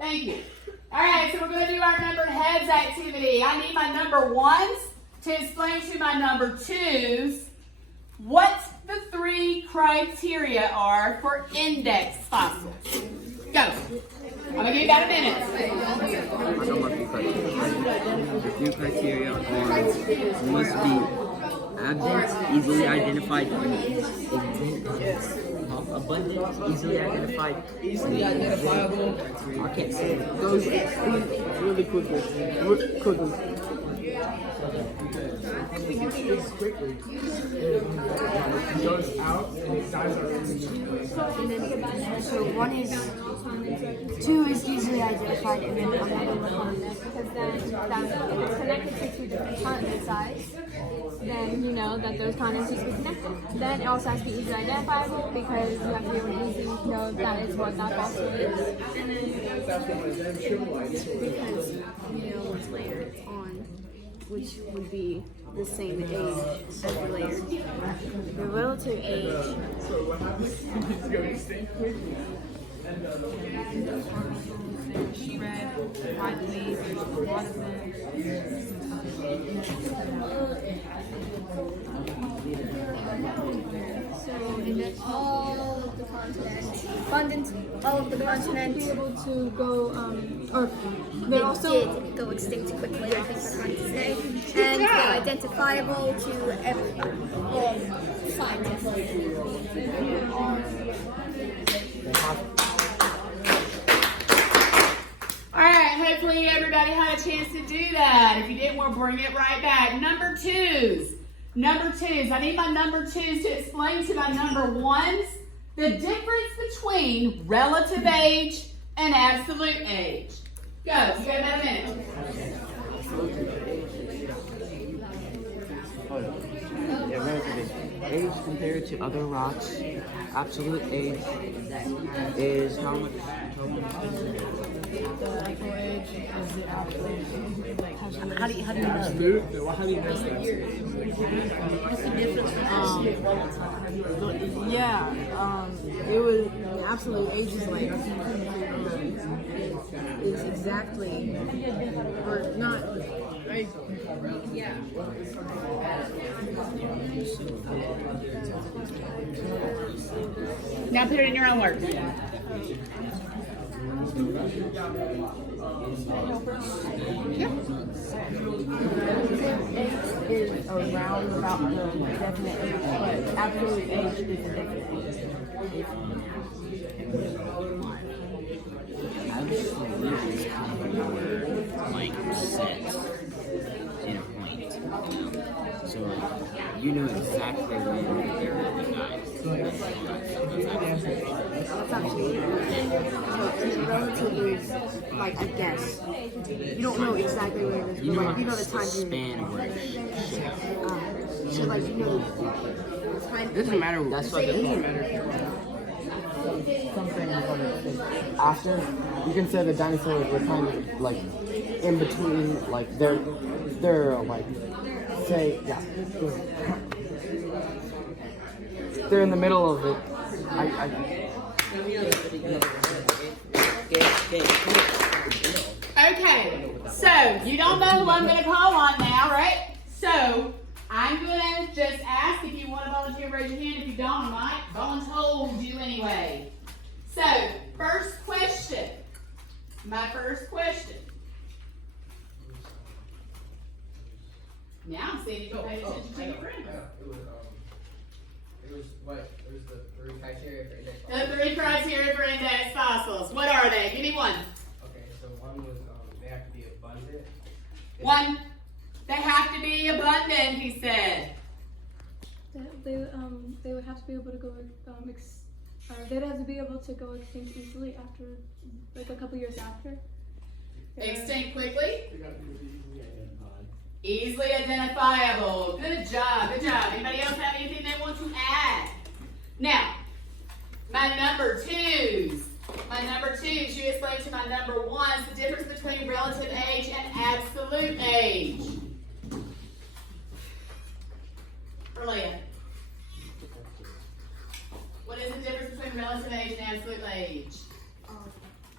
Thank you. All right, so we're going to do our numbered heads activity. I need my number ones to explain to my number twos what the 3 criteria are for index fossils. Go. I'm going to give you about a minute. The 3 criteria are must be abundant, easily identified, abundant, easily identified, I can't say it. Those really quickly. Quickly. It goes out and it dies already. So one is, 2 is easily identified, and then another one Because then if it's connected to 2 different continent sides, then you know that those continents used to be connected. Then it also has to be easily identifiable because you have to be able to easily know that is what that fossil is. because you know what's layered on, which would be the same age as the layer. The relative age. Spread widely, there's a lot of them. So index all of the continents, abundant, all of the continents. Be able to go, or They they also did go extinct quickly, I think we're trying to say, and they're identifiable to everyone, all scientists. All right, hopefully everybody had a chance to do that. If you didn't, we'll bring it right back. Number twos. I need my number twos to explain to my number ones the difference between relative age and absolute age. Go, you got about a minute. Yeah, relative age compared to other rocks, absolute age is how much? How do you know? Absolute? How do you know that? It was absolute age is like is exactly or not right. Yeah. Now put it in your own words. Is around about the definite age, but absolute age is a definite age. Absolute is kind of like set in a point. So you know exactly when you died. That's absolutely so relative is like a guess. You don't know exactly where it is, You but know, like you know the the time period. span where it should. So like you know the time. It doesn't matter. That's what It the doesn't matter. Something after, you can say the dinosaurs were kind of like in between, like they're like say they're in the middle of it. Okay, so you don't know who I'm going to call on now, right? So I'm going to just ask if you want to volunteer, raise your hand. If you don't, I might voluntold you anyway. So, first question. My first question. Now I'm seeing if you pay attention to your friend. It was the 3 criteria for index The fossils. 3 criteria for index fossils. What are they? Give me one. Okay, so one was they have to be abundant. One. They have to be abundant, he said. They would have to be able to go they'd have to be able to go extinct easily after, like a couple years after. Extinct quickly. Easily identifiable. Good job. Good job. Anybody else have anything they want to add? Now, my number twos. You explain to my number ones the difference between relative age and absolute age. Perlia. What is the difference between relative age and absolute age?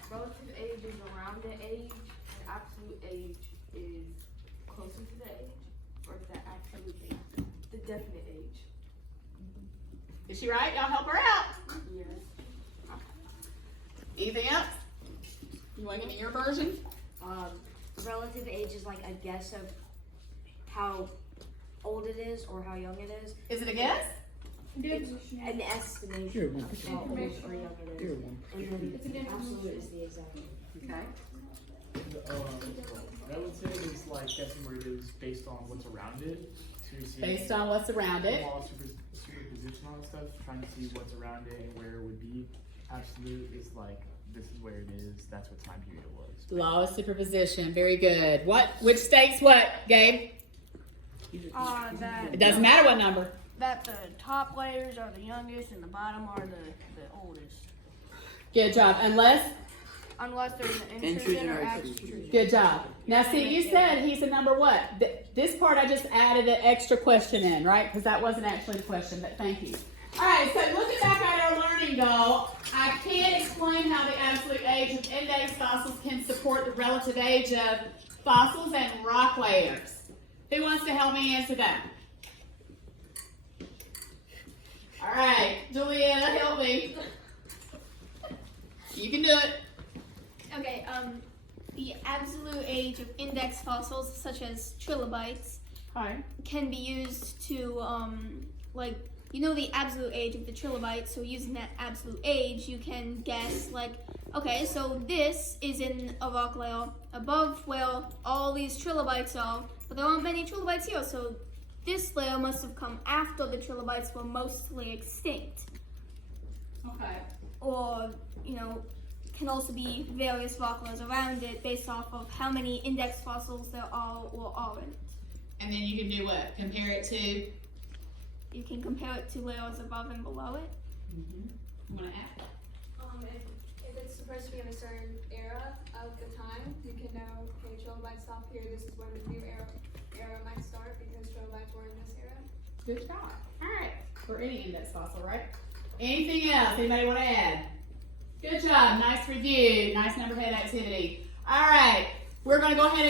Relative age is around age, the absolute age is closer to the age, or if the absolute age, the definite age. Is she right? Y'all help her out. Yes. Anything else? You want to give me your version? Relative age is like a guess of how old it is or how young it is. Is it a guess? An estimation of how old or young it is. And then absolute is the exact. Okay. I would say it's like guessing where it is based on what's around it. So you see Based on what's around it. law of superposition on stuff, trying to see what's around it and where it would be. Absolute is like this is where it is. That's what time period it was. Law of superposition. Very good. Which states what, Gabe? That It doesn't matter what number. that the top layers are the youngest and the bottom are the oldest. Good job. Unless. Unless there's an intrusion or extrusion. Good job. Now, see, you said he's a number what? This part I just added an extra question in, right? Because that wasn't actually the question, but thank you. All right, so looking back at our learning goal, I can't explain how the absolute age of index fossils can support the relative age of fossils and rock layers. Who wants to help me answer that? All right, Julia, help me. You can do it. Okay, the absolute age of index fossils, such as trilobites, Hi. can be used to, like, you know the absolute age of the trilobite, so using that absolute age, you can guess, like, okay, so this is in a rock layer above where all these trilobites are, but there aren't many trilobites here, so this layer must have come after the trilobites were mostly extinct. Okay. Or, you know, can also be various rock layers around it based off of how many index fossils there are or aren't. And then you can do what? Compare it to? You can compare it to layers above and below it. I'm going to add. If it's supposed to be in a certain era of the time, you can know, okay, trilobites stop here, this is when the new era might start because trilobites were in this era. Good job. All right. For any index fossil, right? Anything else? Anybody want to add? Good job. Nice review. Nice number head activity. All right. We're going to go ahead and